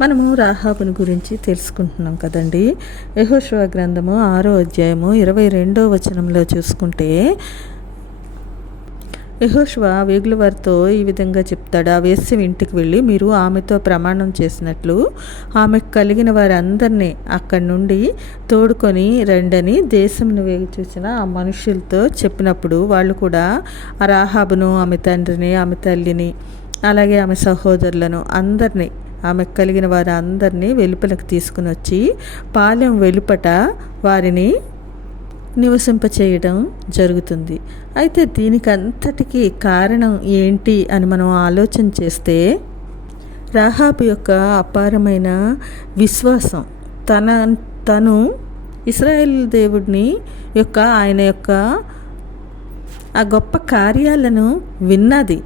మనము రాహాబుని గురించి తెలుసుకుంటున్నాం కదండి. యెహోషువ గ్రంథము 6వ అధ్యాయము 22వ వచనంలో చూసుకుంటే, యెహోషువ వేగుల వారితో ఈ విధంగా చెప్తాడు. ఆ వేశ్య ఇంటికి వెళ్ళి మీరు ఆమెతో ప్రమాణం చేసినట్లు ఆమెకు కలిగిన వారందరినీ అక్కడి నుండి తోడుకొని రండని దేశంను వేగి చూసిన ఆ మనుషులతో చెప్పినప్పుడు వాళ్ళు కూడా ఆ రాహాబును, ఆమె తండ్రిని, ఆమె తల్లిని, అలాగే ఆమె సహోదరులను అందరినీ, ఆమెకు కలిగిన వారి అందరినీ వెలుపలకు తీసుకుని వచ్చి పాలెం వెలుపట వారిని నివసింపచేయడం జరుగుతుంది. అయితే దీనికి అంతటికీ కారణం ఏంటి అని మనం ఆలోచన చేస్తే, రాహాబు యొక్క అపారమైన విశ్వాసం, తను ఇశ్రాయేల్ దేవుడిని యొక్క ఆయన యొక్క ఆ గొప్ప కార్యాలను విన్నది.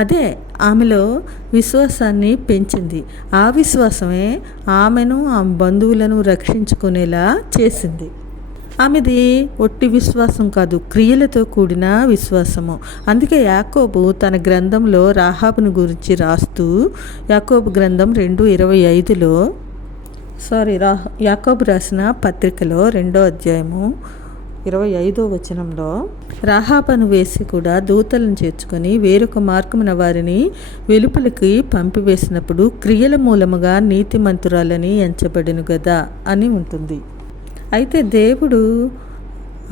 అదే ఆమెలో విశ్వాసాన్ని పెంచింది. ఆ విశ్వాసమే ఆమెను, ఆమె బంధువులను రక్షించుకునేలా చేసింది. ఆమెది ఒట్టి విశ్వాసం కాదు, క్రియలతో కూడిన విశ్వాసము. అందుకే యాకోబు తన గ్రంథంలో రాహాబును గురించి రాస్తూ, యాకోబు గ్రంథం 2:25లో యాకోబు రాసిన పత్రికలో 2వ అధ్యాయము 25వ వచనంలో, రాహాబను వేసి కూడా దూతలను చేర్చుకొని వేరొక మార్గమున వారిని వెలుపలికి పంపివేసినప్పుడు క్రియల మూలముగా నీతిమంతురాలని ఎంచబడిను గదా అని ఉంటుంది. అయితే దేవుడు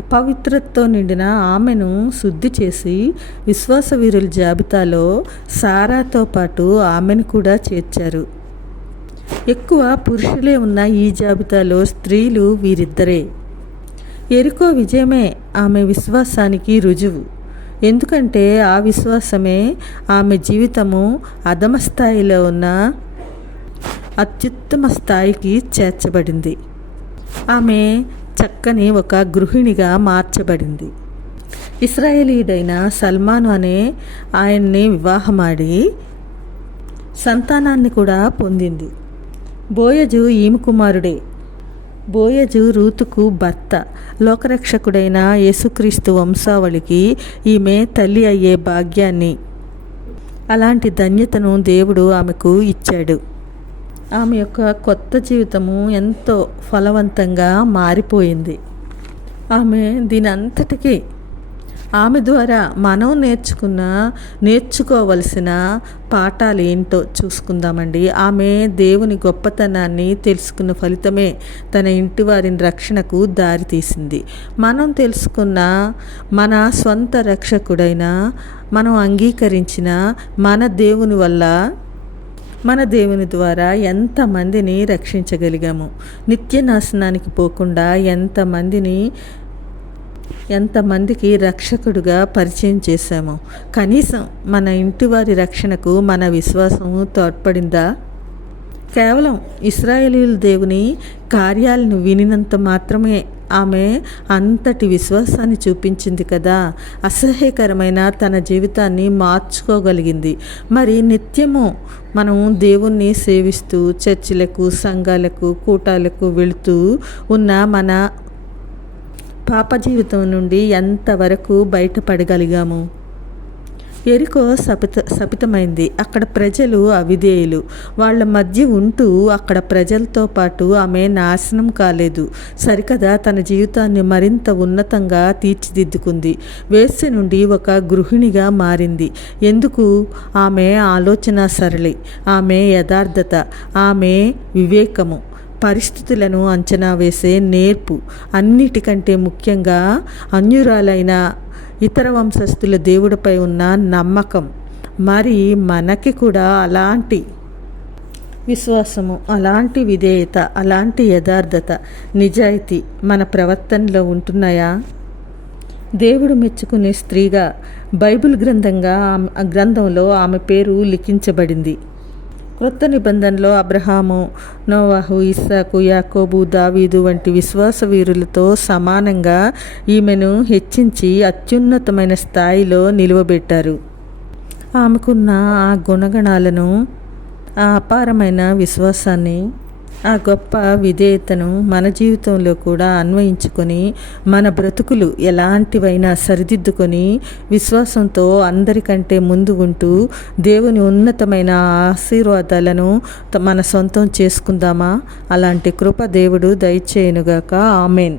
అపవిత్రతతో నిండిన ఆమెను శుద్ధి చేసి విశ్వాసవీరుల జాబితాలో సారాతో పాటు ఆమెను కూడా చేర్చారు. ఎక్కువ పురుషులే ఉన్న ఈ జాబితాలో స్త్రీలు వీరిద్దరే. యెరికో విజయమే ఆమె విశ్వాసానికి రుజువు. ఎందుకంటే ఆ విశ్వాసమే ఆమె జీవితము అధమ స్థాయిలో ఉన్న అత్యుత్తమ స్థాయికి చేర్చబడింది. ఆమె చక్కని ఒక గృహిణిగా మార్చబడింది. ఇశ్రాయేలీయుడైన సల్మాను అనే ఆయన్ని వివాహమాడి సంతానాన్ని కూడా పొందింది. బోయజు ఈమె కుమారుడే. బోయజు రూతుకు భర్త. లోకరక్షకుడైన యేసుక్రీస్తు వంశావళికి ఈమె తల్లి అయ్యే భాగ్యాన్ని, అలాంటి ధన్యతను దేవుడు ఆమెకు ఇచ్చాడు. ఆమె యొక్క కొత్త జీవితము ఎంతో ఫలవంతంగా మారిపోయింది. ఆమె దీని అంతటికీ ఆమె ద్వారా మనం నేర్చుకోవలసిన పాఠాలు ఏంటో చూసుకుందామండి. ఆమె దేవుని గొప్పతనాన్ని తెలుసుకున్న ఫలితమే తన ఇంటి వారిని రక్షణకు దారితీసింది. మనం తెలుసుకున్న మన స్వంత రక్షకుడైన, మనం అంగీకరించిన మన దేవుని వల్ల, మన దేవుని ద్వారా ఎంతమందిని రక్షించగలిగాము, నిత్య నాశనానికి పోకుండా ఎంతమందికి రక్షకుడుగా పరిచయం చేశాము. కనీసం మన ఇంటి వారి రక్షణకు మన విశ్వాసము తోడ్పడిందా? కేవలం ఇశ్రాయేలీయుల దేవుని కార్యాలను వినినంత మాత్రమే ఆమె అంతటి విశ్వాసాన్ని చూపించింది కదా. అసహ్యకరమైన తన జీవితాన్ని మార్చుకోగలిగింది. మరి నిత్యము మనం దేవుణ్ణి సేవిస్తూ చర్చిలకు, సంఘాలకు, కూటాలకు వెళుతూ ఉన్న మన పాప జీవితం నుండి ఎంతవరకు బయటపడగలిగాము? యెరికో శపితమైంది. అక్కడ ప్రజలు అవిధేయులు. వాళ్ళ మధ్య ఉంటూ అక్కడ ప్రజలతో పాటు ఆమె నాశనం కాలేదు. సరికదా తన జీవితాన్ని మరింత ఉన్నతంగా తీర్చిదిద్దుకుంది. వేశ్య నుండి ఒక గృహిణిగా మారింది. ఎందుకు? ఆమె ఆలోచన సరళి, ఆమె యథార్థత, ఆమె వివేకము, పరిస్థితులను అంచనా వేసే నేర్పు, అన్నిటికంటే ముఖ్యంగా అన్యురాలైన ఇతర వంశస్థుల దేవుడిపై ఉన్న నమ్మకం. మరి మనకి కూడా అలాంటి విశ్వాసము, అలాంటి విధేయత, అలాంటి యథార్థత, నిజాయితీ మన ప్రవర్తనలో దేవుడు మెచ్చుకునే స్త్రీగా బైబిల్ గ్రంథంలో ఆమె పేరు లిఖించబడింది. క్రొత్త నిబంధనలో అబ్రహాము, నోవాహు, ఇస్సాకు, యాకోబు, దావీదు వంటి విశ్వాస వీరులతో సమానంగా ఈమెను హెచ్చించి అత్యున్నతమైన స్థాయిలో నిలువబెట్టారు. ఆమెకున్న ఆ గుణగణాలను, ఆ అపారమైన విశ్వాసాన్ని ఆ గొప్ప విధేయతను మన జీవితంలో కూడా అన్వయించుకొని మన బ్రతుకులు ఎలాంటివైనా సరిదిద్దుకొని విశ్వాసంతో అందరికంటే ముందు ఉంటూ దేవుని ఉన్నతమైన ఆశీర్వాదాలను మన సొంతం చేసుకుందామా? అలాంటి కృప దేవుడు దయచేయునుగాక. ఆమెన్.